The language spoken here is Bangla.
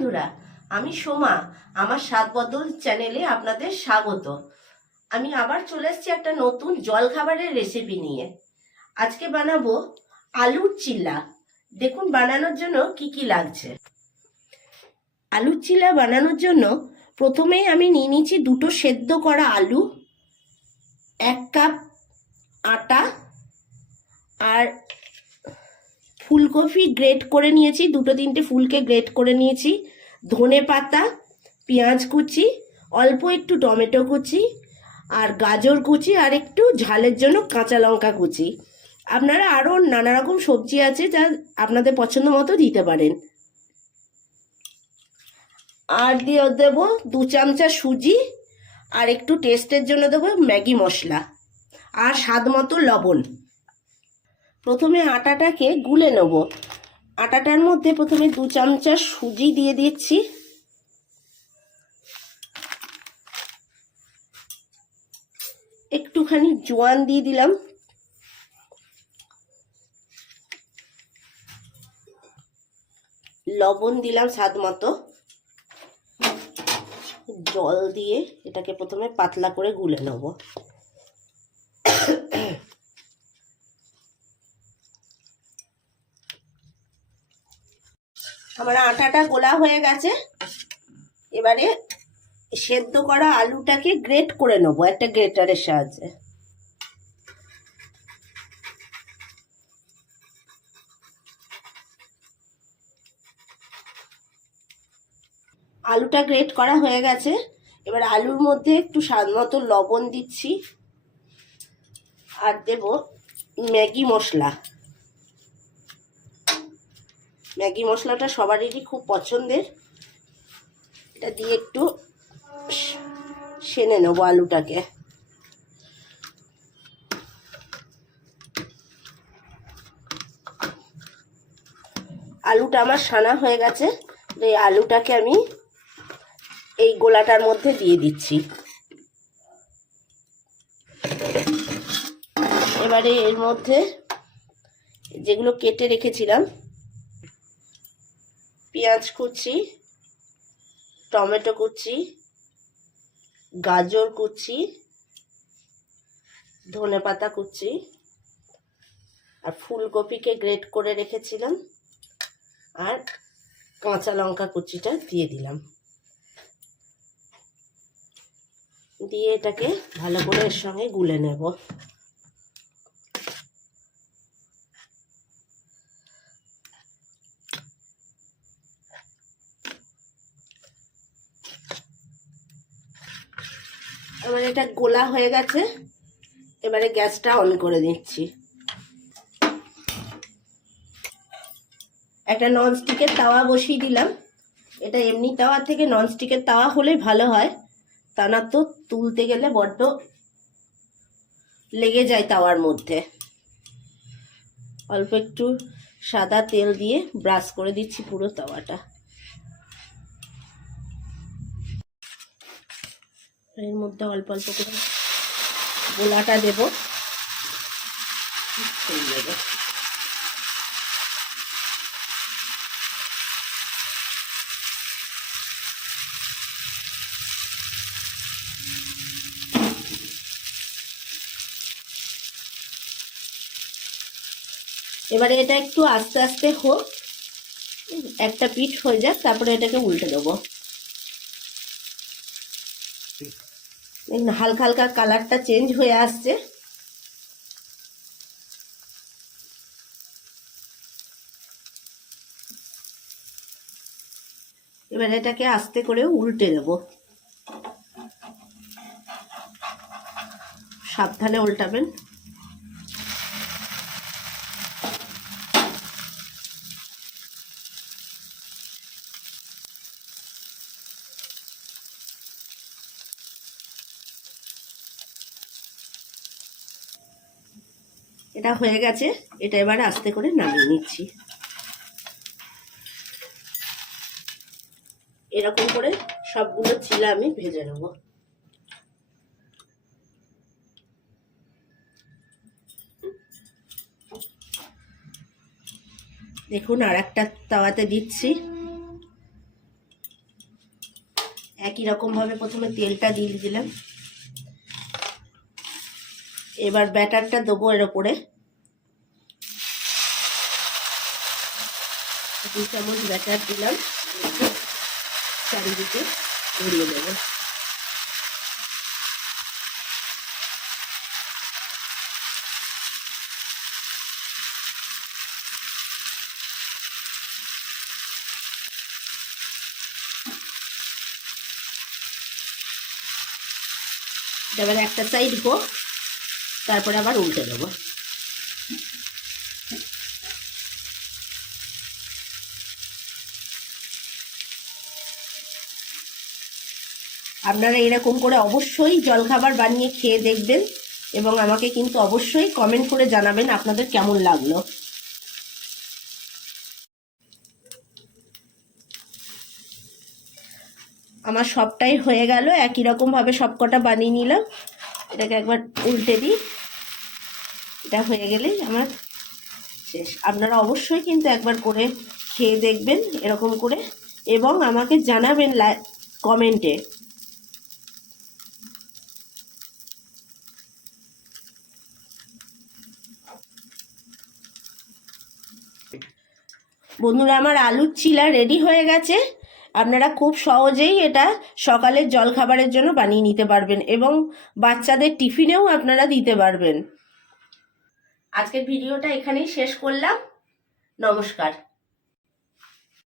বন্ধুরা, আমি সোমা, আমার স্বাদ বদল চ্যানেলে আপনাদের স্বাগত। আমি আবার চলে এসেছি একটা নতুন জলখাবারের রেসিপি নিয়ে। আজকে বানাবো আলুর চিল্লা দেখুন বানানোর জন্য কি কি লাগছে। আলুর চিল্লা বানানোর জন্য প্রথমেই আমি নিয়ে নিচ্ছি দুটো সেদ্ধ করা আলু, এক কাপ আটা আর ফুলকপি গ্রেট করে নিয়েছি, দুটো তিনটে ফুলকে গ্রেট করে নিয়েছি, ধনে পাতা, পেঁয়াজ কুচি, অল্প একটু টমেটো কুচি আর গাজর কুচি আর একটু ঝালের জন্য কাঁচা লঙ্কা কুচি। আপনারা আরও নানা রকম সবজি আছে যা আপনাদের পছন্দ মতো দিতে পারেন। আর দিয়ে দেবো দু চামচা সুজি আর একটু টেস্টের জন্য দেবো ম্যাগি মশলা। আর স্বাদ মতো লবণ। প্রথমে আটাটাকে গুলে নেব। আটাটার মধ্যে প্রথমে দু চামচা সুজি দিয়ে দিচ্ছি। একটুখানি জোয়ান দিয়ে দিলাম। লবণ দিলাম স্বাদ মতো। জল দিয়ে এটাকে প্রথমে পাতলা করে গুলে নেব। আমার আটাটা গোলা হয়ে গেছে। এবারে সেদ্ধ করা আলুটাকে গ্রেট করে নেব, একটা গ্রেটারের সাহায্যে। আলুটা গ্রেট করা হয়ে গেছে। এবার আলুর মধ্যে একটু স্বাদ মতো লবণ দিচ্ছি। আর দেব ম্যাগি মশলা। ম্যাগি মশলাটা সবারই খুব পছন্দের। এটা দিয়ে একটু সেনে নেব আলুটাকে। আলুটা আমার সানা হয়ে গেছে এই আলুটাকে আমি এই গোলাটার মধ্যে দিয়ে দিচ্ছি। এবারে এর মধ্যে যেগুলো কেটে রেখেছিলাম পেঁয়াজ কুচি, টমেটো কুচি, গাজর কুচি, ধনে পাতা কুচি আর ফুলকপিকে গ্রেট করে রেখেছিলাম আর কাঁচা লঙ্কা কুচিটা দিয়ে দিলাম। দিয়ে এটাকে ভালো করে এর সঙ্গে গুলে নেব। এবার এটা গোলা হয়ে গেছে। এবারে গ্যাসটা অন করে দিচ্ছি একটা ননস্টিকের তাওয়া বসিয়ে দিলাম। এটা এমনি তাওয়া থেকে ননস্টিকের তাওয়া হলেই ভালো হয়। তা না তো তুলতে গেলে বড্ড লেগে যায় তাওয়ার মধ্যে। অল্প একটু সাদা তেল দিয়ে ব্রাশ করে দিচ্ছি পুরো তাওয়াটা। এর মধ্যে অল্প অল্প করে গোলাটা দেব। এবারে এটা একটু আস্তে আস্তে হোক, একটা পিঠ হয়ে যাক, তারপরে এটাকে উল্টে দেবো। হালকা হালকা কালারটা চেঞ্জ হয়ে আসছে। এবার এটাকে আস্তে করে উল্টে দেব। সাবধানে উল্টাবেন। এটা হয়ে গেছে। এটা এবারে আস্তে করে নামিয়ে নিচ্ছি। এরকম করে সবগুলো চিলা আমি ভেজে নেব। দেখুন আর একটা তাওয়াতে দিচ্ছি। একই রকমভাবে প্রথমে তেলটা দিয়ে দিলাম। এবার ব্যাটারটা দেবো এর ওপরে। দু চামচ ব্যাটার দিলাম। চারিদিকে ছড়িয়ে দেবো। এবার একটা সাইড হোক। তারপরে আবার উল্টে দেবো। আপনারা এরকম করে অবশ্যই জলখাবার বানিয়ে খেয়ে দেখবেন এবং আমাকে কিন্তু অবশ্যই কমেন্ট করে জানাবেন আপনাদের কেমন লাগল। আমার সবটাই হয়ে গেল, একই রকমভাবে সবকটা বানিয়ে নিলাম। এটাকে একবার উল্টে দিই। এটা হয়ে গেলেই আমার শেষ। আপনারা অবশ্যই কিন্তু একবার করে খেয়ে দেখবেন এরকম করে। এবং আমাকে জানাবেন কমেন্টে। বন্ধুরা, আমার আলুর চিলা রেডি হয়ে গেছে। আপনারা খুব সহজেই এটা সকালের জলখাবারের জন্য বানিয়ে নিতে পারবেন এবং বাচ্চাদের টিফিনেও আপনারা দিতে পারবেন। আজকের ভিডিওটা এখানেই শেষ করলাম। নমস্কার।